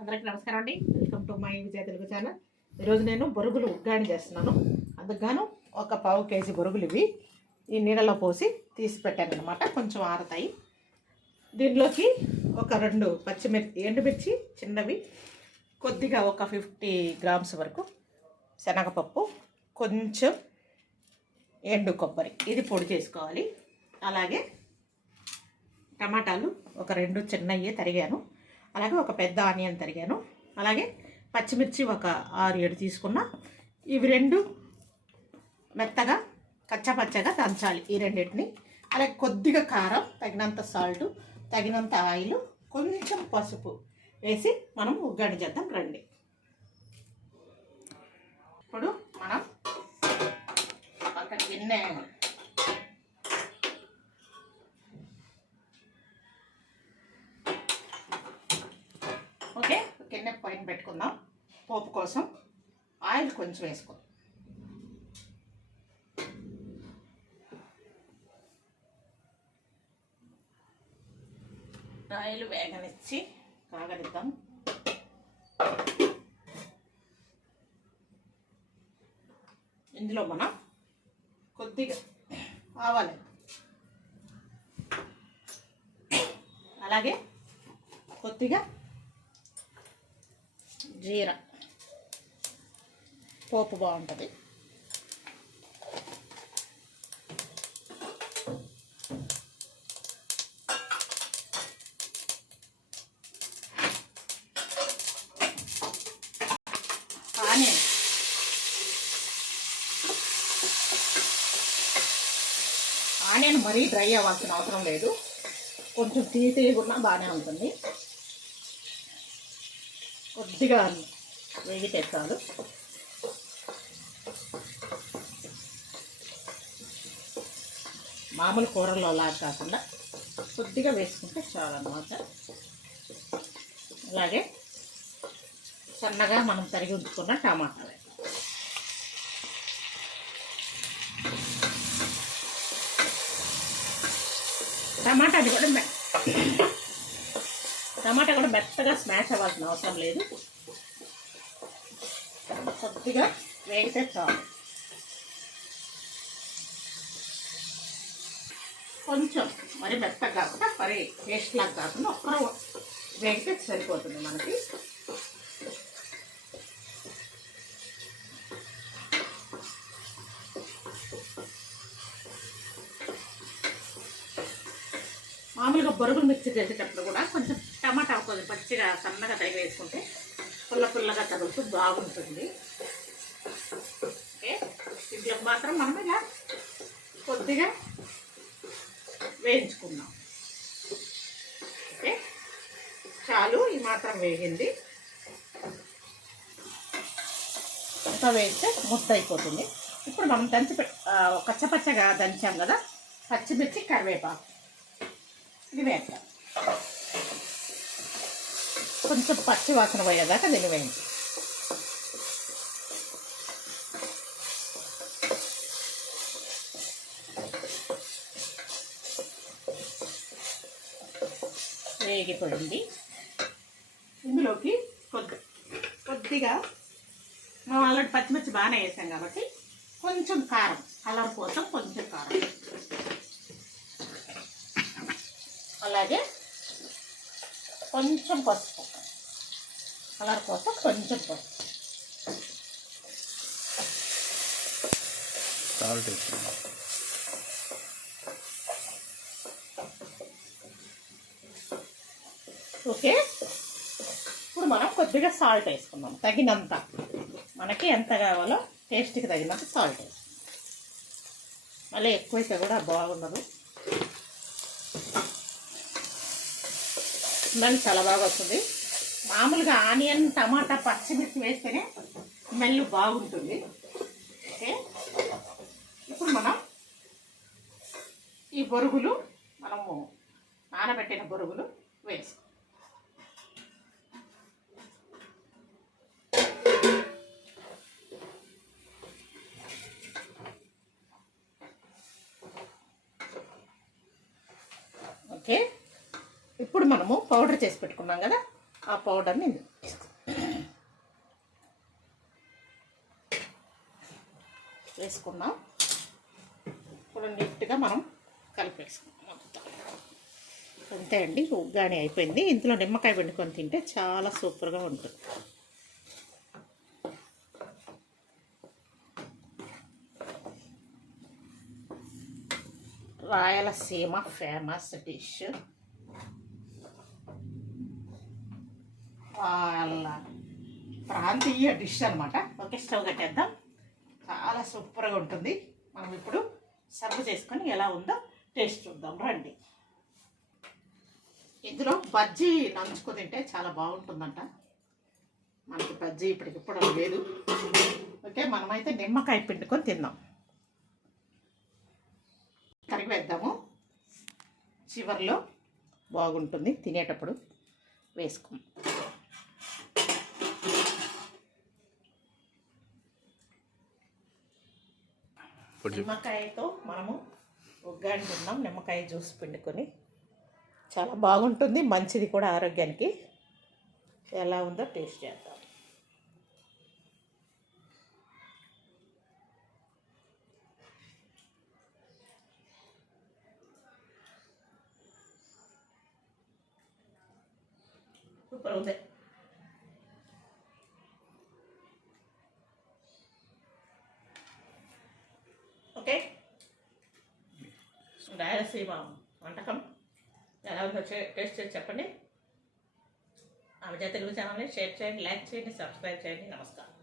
అందరికీ నమస్కారం అండి. Welcome to my Vijaya Telugu channel. ఈరోజు నేను బొరుగులు ఉగ్గాని చేస్తున్నాను. అందుకు ఒక పావు కేజీ బొరుగులు ఇవి ఈ నీళ్ళలో పోసి తీసి పెట్టాను అనమాట కొంచెం ఆరుతాయి. దీనిలోకి ఒక రెండు పచ్చిమిర్చి ఎండుమిర్చి చిన్నవి కొద్దిగా ఒక ఫిఫ్టీ గ్రామ్స్ వరకు శనగపప్పు కొంచెం ఎండు కొబ్బరి. ఇది పొడి చేసుకోవాలి. అలాగే టమాటాలు ఒక రెండు చిన్నవి తరిగాను. అలాగే ఒక పెద్ద ఆనియన్ తరిగాను. అలాగే పచ్చిమిర్చి ఒక ఆరు ఏడు తీసుకున్నా. ఇవి రెండు మెత్తగా కచ్చపచ్చగా దంచాలి ఈ రెండింటిని. అలాగే కొద్దిగా కారం తగినంత సాల్ట్ తగినంత ఆయిల్ కొంచెం పసుపు వేసి మనం ఉగ్గడి చేద్దాం రండి. ఇప్పుడు మనం ఒక గిన్నె ఓకే గిన్నె పైన పెట్టుకుందాం పోపు కోసం ఆయిల్ కొంచెం వేసుకుందాం ఆయిల్ వేగనిచ్చి కాగనిద్దాం. ఇందులో మనం కొద్దిగా ఆవాలి అలాగే కొద్దిగా జీర. పోపు బాగుంటుంది. ఆనియన్. ఆనియన్ మరీ డ్రై అవ్వాల్సిన అవసరం లేదు. కొంచెం తీసేయకుండా ఉన్నా బాగానే ఉంటుంది. కొద్దిగా వేగితే చాలు మామూలు కూరల్లో లాగా కాకుండా కొద్దిగా వేసుకుంటే చాలు అన్నమాట అలాగే సన్నగా మనం తరిగి ఉంచుకున్న టమాటాలు. టమాటాది కూడా మె టమాటా కూడా మెత్తగా స్మాష్ అవ్వాల్సిన అవసరం లేదు. కొద్దిగా వేగితే చాలు కొంచెం మరి మెత్తగా కాకుండా మరి పేస్ట్ లాగా కాకుండా ఒక్కరు వేగితే సరిపోతుంది మనకి. మామూలుగా బొరుగులు మిక్సీ చేసేటప్పుడు కూడా కొంచెం పచ్చిగా సన్నగా తరిగి వేసుకుంటే పుల్ల పుల్లగా తగులుతూ బాగుంటుంది. ఓకే? ఇంట్లో మాత్రం మనం ఇలా కొద్దిగా వేయించుకున్నాం ఓకే? చాలు ఈ మాత్రం వేగింది. ఎంత వేస్తే ముద్ద అయిపోతుంది. ఇప్పుడు మనం దంచి పచ్చ కచ్చపచ్చగా దంచాం కదా? పచ్చిమిర్చి కరివేపాకు. ఇది వేస్తాం కొంచెం పచ్చి వాసన పోయేదాకా వేయించి వేగిపోయింది. ఇందులోకి కొద్ది కొద్దిగా మనం ఆల్రెడీ పచ్చిమిర్చి బాగానే వేసాం కాబట్టి కొంచెం కారం కలర్ కోసం కొంచెం కారం. అలాగే కొంచెం పసుపు. కలర్ కోసం కొంచెం పసుపు సాల్ట్ వేసుకున్నాం ఓకే? ఇప్పుడు మనం కొద్దిగా సాల్ట్ వేసుకుందాం. తగినంత. మనకి ఎంత కావాలో టేస్ట్కి తగినంత సాల్ట్ వేసుకుందాం మళ్ళీ ఎక్కువైతే కూడా బాగుండదు. స్మెల్ చాలా బాగా వస్తుంది. మామూలుగా ఆనియన్ టమాటా పచ్చిమిర్చి వేస్తేనే స్మెల్ బాగుంటుంది. ఓకే? ఇప్పుడు మనం ఈ బొరుగులు మనము నానబెట్టిన బొరుగులు వేసి ఓకే? ఇప్పుడు మనము పౌడర్ చేసి పెట్టుకున్నాం కదా? ఆ పౌడర్ని వేసుకున్నాం ఇప్పుడు నీట్గా మనం కలిపేసుకున్నాం మొత్తం. అంతే అండి ఉగ్గాని అయిపోయింది. ఇందులో నిమ్మకాయ పిండుకొని తింటే చాలా సూపర్గా ఉంటుంది. Rayalaseema famous dish. ప్రాంతీయ డిష్ అనమాట ఓకే స్టవ్ కట్టేద్దాం. చాలా సూపర్గా ఉంటుంది. మనం ఇప్పుడు సర్వ్ చేసుకొని ఎలా ఉందో టేస్ట్ చూద్దాం. రండి. ఇందులో బజ్జీ నంచుకు తింటే చాలా బాగుంటుందంట. మనకి బజ్జీ ఇప్పటికిప్పుడు లేదు. ఓకే మనమైతే నిమ్మకాయ పిండుకొని తిందాం. కరిగి వేద్దాము. చివర్లో బాగుంటుంది తినేటప్పుడు వేసుకో ఇప్పుడు నిమ్మకాయతో మనము ఉగ్గాని తిన్నాం నిమ్మకాయ జ్యూస్ పిండుకొని. చాలా బాగుంటుంది. మంచిది కూడా ఆరోగ్యానికి. ఎలా ఉందో టేస్ట్ చేద్దాం. సూపర్ ఉంది ఓకే రాయలసీమ వంటకం. ఎలా ఉందో టేస్ట్ చేసి చెప్పండి. ఆమె తెలుగు ఛానల్ని షేర్ చేయండి లైక్ చేయండి సబ్స్క్రైబ్ చేయండి. నమస్కారం.